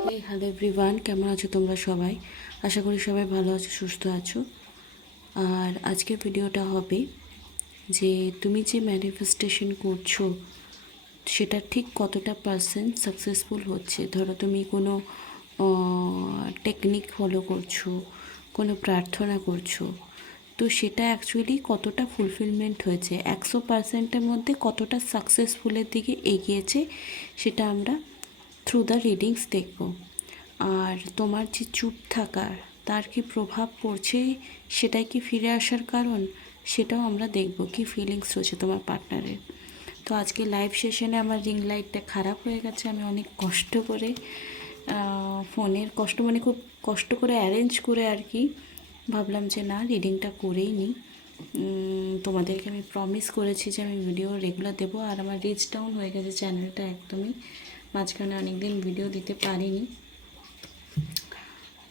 Hello everyone, কেমন আছো তোমরা সবাই? আশা করি সবাই ভালো আছো, সুস্থ আছো। আর আজকের ভিডিওটা হবে যে তুমি যে ম্যানিফেস্টেশন করছো সেটা ঠিক কতটা পার্সেন্ট সাকসেসফুল হচ্ছে। ধরো তুমি কোনো টেকনিক ফলো করছো, কোনো প্রার্থনা করছো, তো সেটা অ্যাকচুয়ালি কতটা ফুলফিলমেন্ট হয়েছে, 100%-এর মধ্যে কতটা সাকসেসফুলের দিকে এগিয়েছে, সেটা আমরা থ্রু দ্য রিডিংস দেখব। আর তোমার যে চুপ থাকার তার কি প্রভাব পড়ছে, সেটাই কি ফিরে আসার কারণ, সেটাও আমরা দেখব। কি ফিলিংস রয়েছে তোমার পার্টনারের। তো আজকে লাইভ সেশনে আমার রিং লাইটটা খারাপ হয়ে গেছে। আমি অনেক কষ্ট করে ফোনের কষ্ট মানে খুব কষ্ট করে অ্যারেঞ্জ করে আর কি ভাবলাম যে না, রিডিংটা করেই নিই। তোমাদেরকে আমি প্রমিস করেছি যে আমি ভিডিও রেগুলার দেবো। আর আমার রিচ ডাউন হয়ে গেছে চ্যানেলটা একদমই, মাঝখানে অনেকদিন ভিডিও দিতে পারিনি।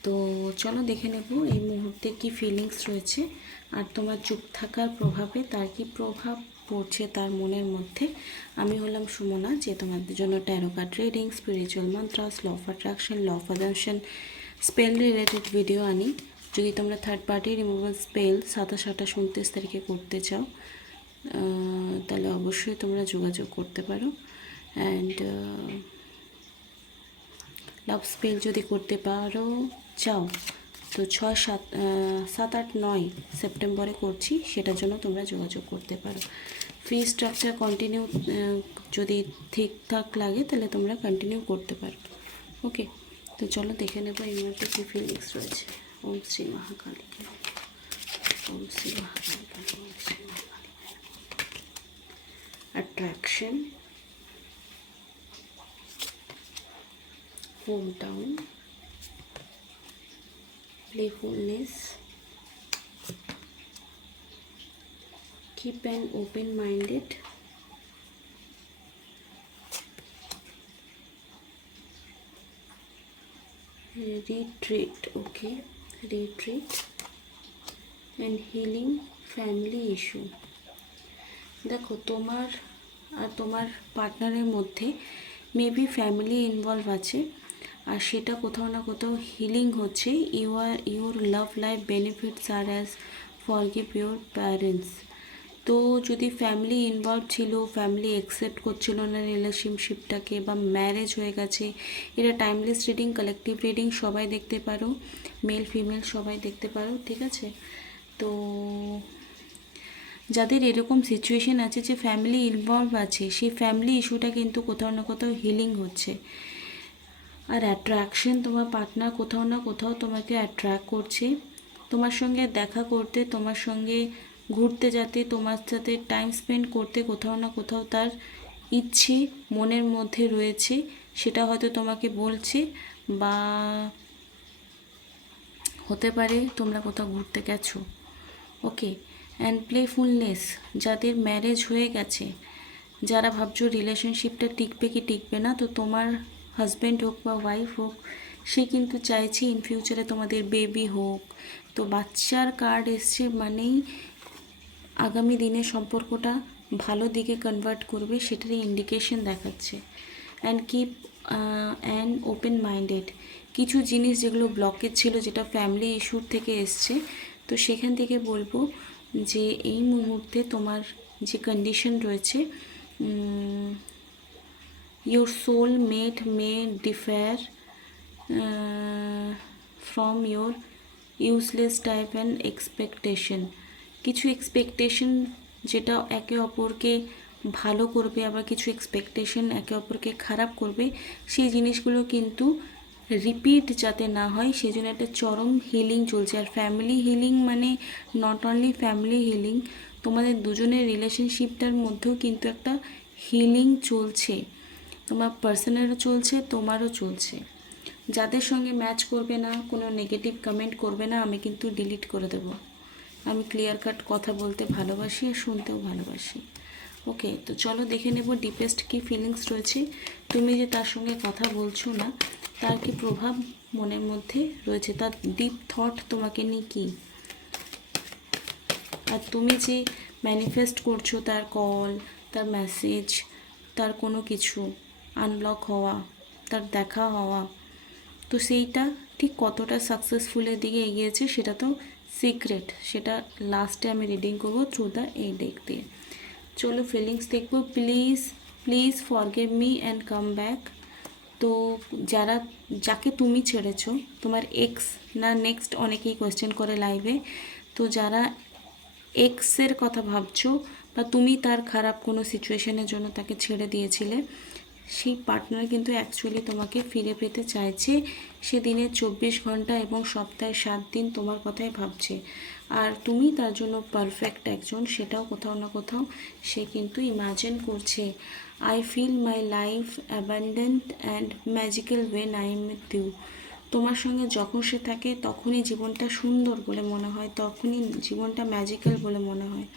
তো চলো দেখে নেব এই মুহূর্তে কি ফিলিংস রয়েছে, আর তোমার চুপ থাকার প্রভাবে তার কি প্রভাব পড়ছে তার মনের মধ্যে। আমি হলাম সুমনা, যে তোমাদের জন্য tarot card reading, spiritual mantras, law of attraction, law of assumption, spell related video আনি। যদি তোমরা থার্ড পার্টি রিমুভাল স্পেল 27-28-29 করতে চাও, তাহলে অবশ্যই তোমরা যোগাযোগ করতে পারো। অ্যান্ড লাভ স্পেল যদি করতে পারো চাও তো 6, 7, 8, 9 সেপ্টেম্বরে করছি, সেটার জন্য তোমরা যোগাযোগ করতে পারো। ফি স্ট্রাকচার কন্টিনিউ যদি ঠিকঠাক লাগে তাহলে তোমরা কন্টিনিউ করতে পারো। ওকে, তো চলো দেখে নেবো এই মুহূর্তে কী ফিলিংস রয়েছে। Om Shri Mahakali, Om Shri Mahakali, Om Shri Mahakali. Attraction, home town, playfulness, keep an open-minded, retreat, okay, retreat, and healing family issue. দেখো তোমার আর তোমার পার্টনারের মধ্যে মেবি ফ্যামিলি ইনভলভ আছে, আর সেটা কোথাও না কোথাও হিলিং হচ্ছে। ইউর লাভ লাইফ বেনিফিটস আর অ্যাজ ফরগিভ ইউর প্যারেন্টস। তো যদি ফ্যামিলি ইনভলভ ছিল, ফ্যামিলি অ্যাকসেপ্ট করছিল না রিলেশনশিপটাকে, বা ম্যারেজ হয়ে গেছে, এটা টাইমলেস রিডিং, কালেকটিভ রিডিং, সবাই দেখতে পারো, মেল ফিমেল সবাই দেখতে পারো, ঠিক আছে? তো যাদের এরকম সিচুয়েশন আছে যে ফ্যামিলি ইনভলভ আছে, সেই ফ্যামিলি ইস্যুটা কিন্তু কোথাও না কোথাও হিলিং হচ্ছে। আর অ্যাট্রাকশন, তোমার পার্টনার কোথাও না কোথাও তোমাকে অ্যাট্রাক্ট করছে, তোমার সঙ্গে দেখা করতে, তোমার সঙ্গে ঘুরতে যেতে, তোমার সাথে টাইম স্পেন্ড করতে কোথাও না কোথাও তার ইচ্ছে মনের মধ্যে রয়েছে। সেটা হয়তো তোমাকে বলছে, বা হতে পারে তোমরা কোথাও ঘুরতে গেছো। ওকে, অ্যান্ড প্লেফুলনেস, যাদের ম্যারেজ হয়ে গেছে, যারা ভাবছো রিলেশনশিপটা টিকবে কি টিকবে না, তো তোমার হাজব্যান্ড হোক বা ওয়াইফ হোক, সে কিন্তু চাইছে ইন ফিউচারে তোমাদের বেবি হোক। তো বাচ্চার কার্ড এসছে মানেই আগামী দিনে সম্পর্কটা ভালো দিকে কনভার্ট করবে, সেটারই ইন্ডিকেশন দেখাচ্ছে। And keep and open minded, কিছু জিনিস যেগুলো ব্লকেজ ছিল, যেটা ফ্যামিলি ইস্যুর থেকে এসছে, তো সেখান থেকে বলবো যে এই মুহূর্তে তোমার যে কন্ডিশন রয়েছে, your soul mate may differ from your useless type and expectation. কিছু এক্সপেকটেশন যেটা একে অপরকে ভালো করবে, আবার কিছু এক্সপেকটেশন একে অপরকে খারাপ করবে, সেই জিনিসগুলো কিন্তু রিপিট যাতে না হয়, সেই জন্য একটা চরম হিলিং চলছে। আর ফ্যামিলি হিলিং মানে নট অনলি ফ্যামিলি হিলিং, তোমাদের দুজনের রিলেশনশিপটার মধ্যেও কিন্তু একটা হিলিং চলছে। তোমার পার্সনেরও চলছে, তোমারও চলছে। যাদের সঙ্গে ম্যাচ করবে না, কোনো নেগেটিভ কমেন্ট করবে না, আমি কিন্তু ডিলিট করে দেবো। আমি ক্লিয়ার কাট কথা বলতে ভালোবাসি আর শুনতেও ভালোবাসি। ওকে, তো চলো দেখে নেব ডিপেস্ট কী ফিলিংস রয়েছে। তুমি যে তার সঙ্গে কথা বলছো না, তার কি প্রভাব মনের মধ্যে রয়েছে, তার ডিপ থট তোমাকে নিয়ে কী। আর তুমি যে ম্যানিফেস্ট করছো তার কল, তার মেসেজ, তার কোনো কিছু আনলক হওয়া, তার দেখা হওয়া, তো সেইটা ঠিক কতটা সাকসেসফুলের দিকে এগিয়েছে সেটা তো সিক্রেট, সেটা লাস্টে আমি রিডিং করবো থ্রু দ্য এই ডেক দিয়ে। চলো ফিলিংস দেখবো। Please please forgive me and come back. তো যাকে তুমি ছেড়েছো, তোমার এক্স না নেক্সট, অনেকেই কোয়েশ্চেন করে লাইভে, তো যারা এক্সের কথা ভাবছো বা তুমি তার খারাপ কোনো সিচুয়েশনের জন্য তাকে ছেড়ে দিয়েছিলে, সেই পার্টনার কিন্তু অ্যাকচুয়ালি তোমাকে ফিরে পেতে চাইছে। সে দিনে 24 ঘন্টা এবং সপ্তাহে 7 দিন তোমার কথাই ভাবছে, আর তুমি তার জন্য পারফেক্ট একজন, সেটাও কোথাও না কোথাও সে কিন্তু ইমাজিন করছে। I feel my life abundant and magical when I am with you. তোমার সঙ্গে যখন সে থাকে তখনই জীবনটা সুন্দর বলে মনে হয়, তখনই জীবনটা ম্যাজিক্যাল বলে মনে হয়।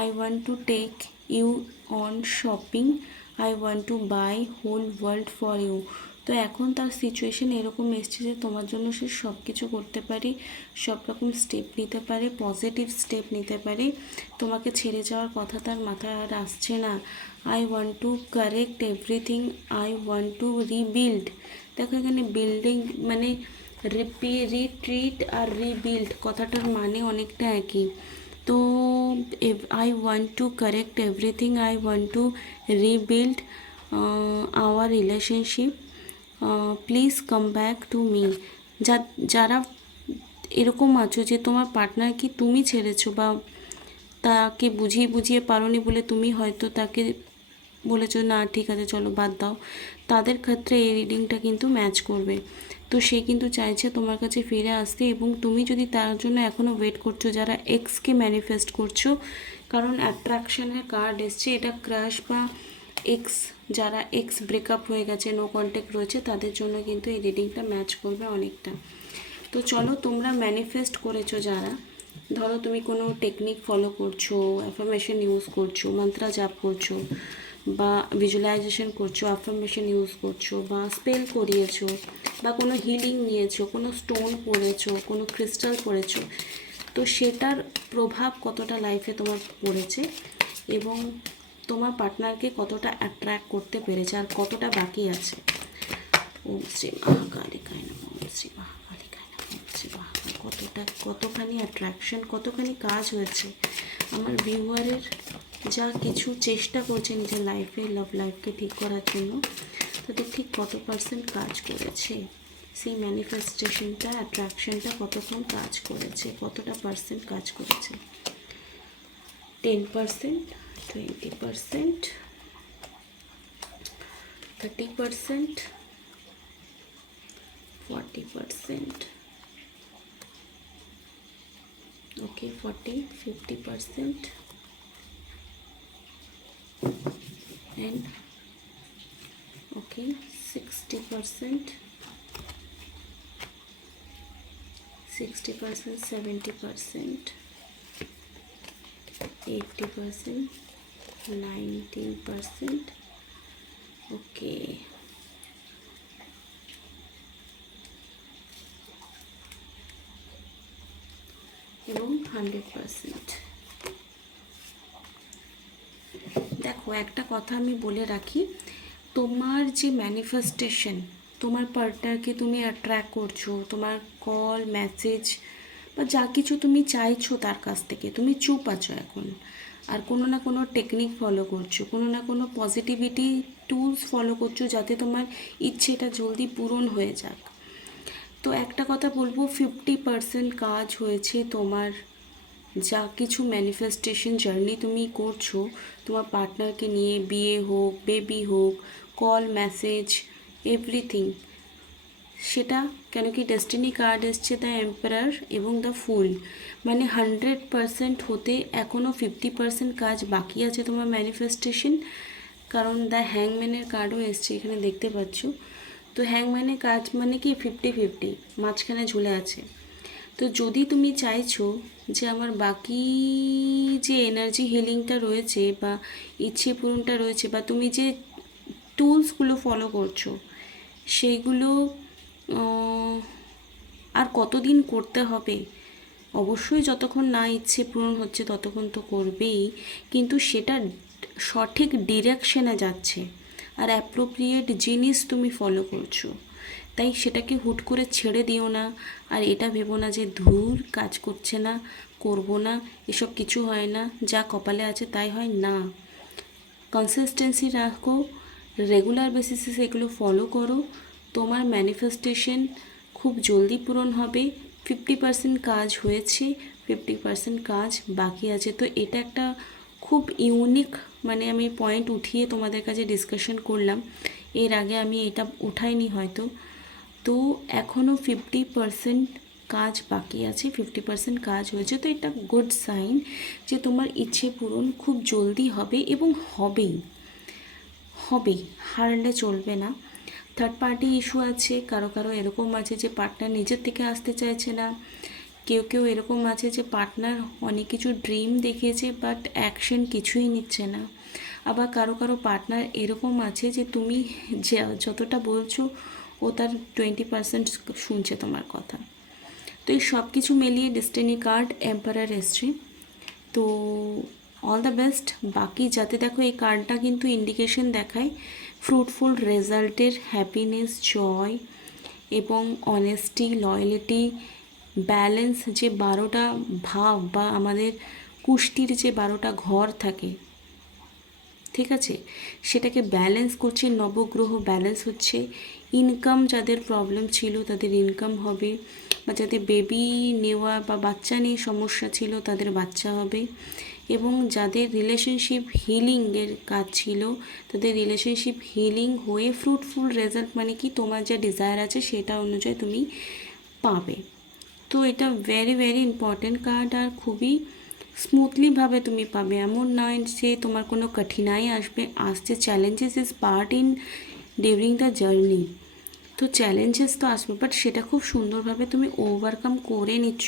I want to take you on shopping, I want to buy whole world for you. তো এখন তার সিচুয়েশন এরকম এসছে যে তোমার জন্য সে সব কিছু করতে পারে, সব রকম স্টেপ নিতে পারে, পজিটিভ স্টেপ নিতে পারে। তোমাকে ছেড়ে যাওয়ার কথা তার মাথায় আর আসছে না। I want to correct everything, I want to rebuild. দেখো এখানে বিল্ডিং মানে রিট্রিট আর রিবিল্ড কথাটার মানে অনেকটা একই। তো I want to correct everything, I want to rebuild our relationship, please come back to me. যারা এরকম আছো যে তোমার পার্টনার কি তুমি ছেড়েছো বা তাকে বুঝিয়ে বুঝিয়ে পারোনি বলে তুমি হয়তো তাকে বলেছো না ঠিক আছে চলো বাদ দাও, তাদের ক্ষেত্রে এই রিডিংটা কিন্তু ম্যাচ করবে। তো সে কিন্তু চাইছে তোমার কাছে ফিরে আসতে, এবং তুমি যদি তার জন্য এখনও ওয়েট করছো, যারা এক্সকে ম্যানিফেস্ট করছো, কারণ অ্যাট্রাকশনের কার্ড এসছে, এটা ক্রাশ বা এক্স, যারা এক্স ব্রেকআপ হয়ে গেছে, নো কন্ট্যাক্ট রয়েছে, তাদের জন্য কিন্তু এই রিডিংটা ম্যাচ করবে অনেকটা। তো চলো তোমরা ম্যানিফেস্ট করেছো যারা, ধরো তুমি কোনো টেকনিক ফলো করছো, অ্যাফার্মেশন ইউজ করছো, মন্ত্রা জাপ করছো, বা ভিজুয়ালাইজেশন করছো, অ্যাফার্মেশন ইউজ করছো, বা স্পেল করিয়েছো, বা কোনো হিলিং নিয়েছো, কোনো স্টোন পড়েছো, কোনো ক্রিস্টাল পড়েছো, তো সেটার প্রভাব কতটা লাইফে তোমার পড়েছে এবং তোমার পার্টনারকে কতটা অ্যাট্রাক্ট করতে পেরেছে আর কতটা বাকি আছে। ওম শ্রী মহাকালিকায় নমঃ, ওম শ্রী মহাকালিকায় নমঃ, ওম শ্রী মহাকাল, কতখানি অ্যাট্রাকশন, কতখানি কাজ হয়েছে আমার ভিউয়ারের, যা কিছু চেষ্টা করছে নিজের লাইফে, লাভ লাইফকে ঠিক করার জন্য, তাদের ঠিক কত পার্সেন্ট কাজ করেছে, সেই ম্যানিফেস্টেশনটা, অ্যাট্রাকশনটা কতক্ষণ কাজ করেছে, কতটা পার্সেন্ট কাজ করেছে। 10%, 20%, 30%, 40%, okay, 40, 50%, and okay, 60%, 70%, 80%, 19%, okay, এবং 100%। দেখো একটা কথা আমি বলে রাখি, তোমার যে ম্যানিফেস্টেশন, তোমার পার্টনারকে তুমি অ্যাট্রাক্ট করছো, তোমার কল মেসেজ বা যা কিছু তুমি চাইছো তার কাছ থেকে, তুমি চুপ আছো এখন, আর কোনো না কোনো টেকনিক ফলো করছো, কোনো না কোনো পজিটিভিটি টুলস ফলো করছো যাতে তোমার ইচ্ছেটা জলদি পূরণ হয়ে যাক। তো একটা কথা বলবো, 50% কাজ হয়েছে তোমার, যা কিছু ম্যানিফেস্টেশন জার্নি তুমি করছো তোমার পার্টনারকে নিয়ে, বিয়ে হোক, বেবি হোক, কল মেসেজ, এভরিথিং, সেটা কেন কি ডেস্টিনি কার্ড এসছে দ্য এম্পারার এবং দ্য ফুল, মানে 100% হতে এখনও 50% কাজ বাকি আছে তোমার ম্যানিফেস্টেশন, কারণ দ্য হ্যাংম্যানের কার্ডও এসছে এখানে দেখতে পাচ্ছ। তো হ্যাংম্যানের কাজ মানে কি 50-50, মাঝখানে ঝুলে আছে। তো যদি তুমি চাইছো যে আমার বাকি যে এনার্জি হিলিংটা রয়েছে বা ইচ্ছে পূরণটা রয়েছে, বা তুমি যে টুলসগুলো ফলো করছো সেইগুলো আর কতদিন করতে হবে, অবশ্যই যতক্ষণ না ইচ্ছে পূরণ হচ্ছে ততক্ষণ তো করবেই, কিন্তু সেটা সঠিক ডিরেকশনে যাচ্ছে আর অ্যাপ্রোপ্রিয়েট জিনিস তুমি ফলো করছো। তাই সেটাকে হুট করে ছেড়ে দিও না। আর এটা ভেবো না যে ধুর কাজ করছে না, করব না, এসব কিছু হয় না, যা কপালে আছে তাই হয় না। কনসিস্টেন্সি রাখো, রেগুলার বেসিসে সেগুলো ফলো করো, তোমার ম্যানিফেস্টেশন খুব জলদি পূরণ হবে। 50% কাজ হয়েছে, 50% কাজ বাকি আছে। তো এটা একটা খুব ইউনিক, মানে আমি পয়েন্ট উঠিয়ে তোমাদের কাছে ডিসকাশন করলাম, এর আগে আমি এটা উঠাইনি হয়তো। তো এখনও 50% কাজ বাকি আছে, 50% কাজ হয়েছে। তো এটা গুড সাইন যে তোমার ইচ্ছে পূরণ খুব জলদি হবে এবং হবেই, হবেই, হারলে চলবে না। থার্ড পার্টি ইস্যু আছে, কারো কারো এরকম আছে যে পার্টনার নিজের থেকে আসতে চাইছে না, কেউ কেউ এরকম আছে যে পার্টনার অনেক কিছু ড্রিম দেখিয়েছে বাট অ্যাকশন কিছুই নিচ্ছে না। আবার কারো কারো পার্টনার এরকম আছে যে তুমি যতটা বলছো ও তার 20% শুনছে তোমার কথা। তো এই সব কিছু মিলিয়ে ডেস্টিনি কার্ড এম্পারার এসছে। তো অল দ্য বেস্ট। বাকি যাতে দেখো এই কার্ডটা কিন্তু ইন্ডিকেশন দেখায় ফ্রুটফুল রেজাল্টের, হ্যাপিনেস, জয় এবং অনেস্টি, লয়্যালিটি, ব্যালেন্স, যে 12টা ভাব বা আমাদের কুষ্টির যে 12টা ঘর থাকে, ঠিক আছে, সেটাকে ব্যালেন্স করছে নবগ্রহ, ব্যালেন্স হচ্ছে। ইনকাম যাদের প্রবলেম ছিল তাদের ইনকাম হবে, বা যাদের বেবি নেওয়া বা বাচ্চা নিয়ে সমস্যা ছিল তাদের বাচ্চা হবে, এবং যাদের রিলেশনশিপ হিলিংয়ের কাজ ছিল তাদের রিলেশনশিপ হিলিং হয়ে ফ্রুটফুল রেজাল্ট, মানে কি তোমার যা ডিজায়ার আছে সেটা অনুযায়ী তুমি পাবে। তো এটা ভেরি ভেরি ইম্পর্ট্যান্ট কার্ড, আর খুবই স্মুথলিভাবে তুমি পাবে। এমন নয় যে তোমার কোনো কঠিনাই আসছে। Challenges is part in during the journey. তো চ্যালেঞ্জেস তো আসবে, বাট সেটা খুব সুন্দরভাবে তুমি ওভারকাম করে নিচ্ছ।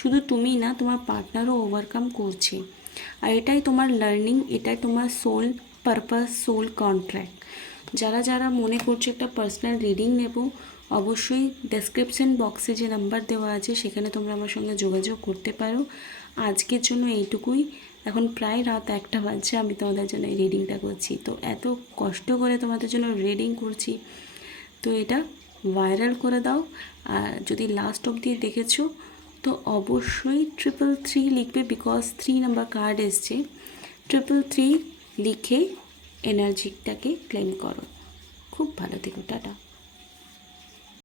শুধু তুমি না, তোমার পার্টনারও ওভারকাম করছে। আর এটাই তোমার লার্নিং, এটাই তোমার সোল পারপাস, সোল কন্ট্রাক্ট। যারা যারা মনে করছে একটা পার্সোনাল রিডিং নেব, অবশ্যই ডেসক্রিপশন বক্সে যে নাম্বার দেওয়া আছে সেখানে তোমরা আমার সঙ্গে যোগাযোগ করতে পারো। আজকের জন্য এইটুকুই। এখন প্রায় রাত 1টা বাজছে, আমি তোমাদের জন্য এই রিডিংটা করছি। তো এত কষ্ট করে তোমাদের জন্য রিডিং করছি, তো এটা ভাইরাল করে দাও। আর যদি লাস্ট অবধি দেখেছো তো অবশ্যই 333 লিখবে, বিকজ 3 নাম্বার কার্ড এসছে। 333 লিখে এনার্জিটাকে ক্লেম করো। খুব ভালো থেকো, টাটা।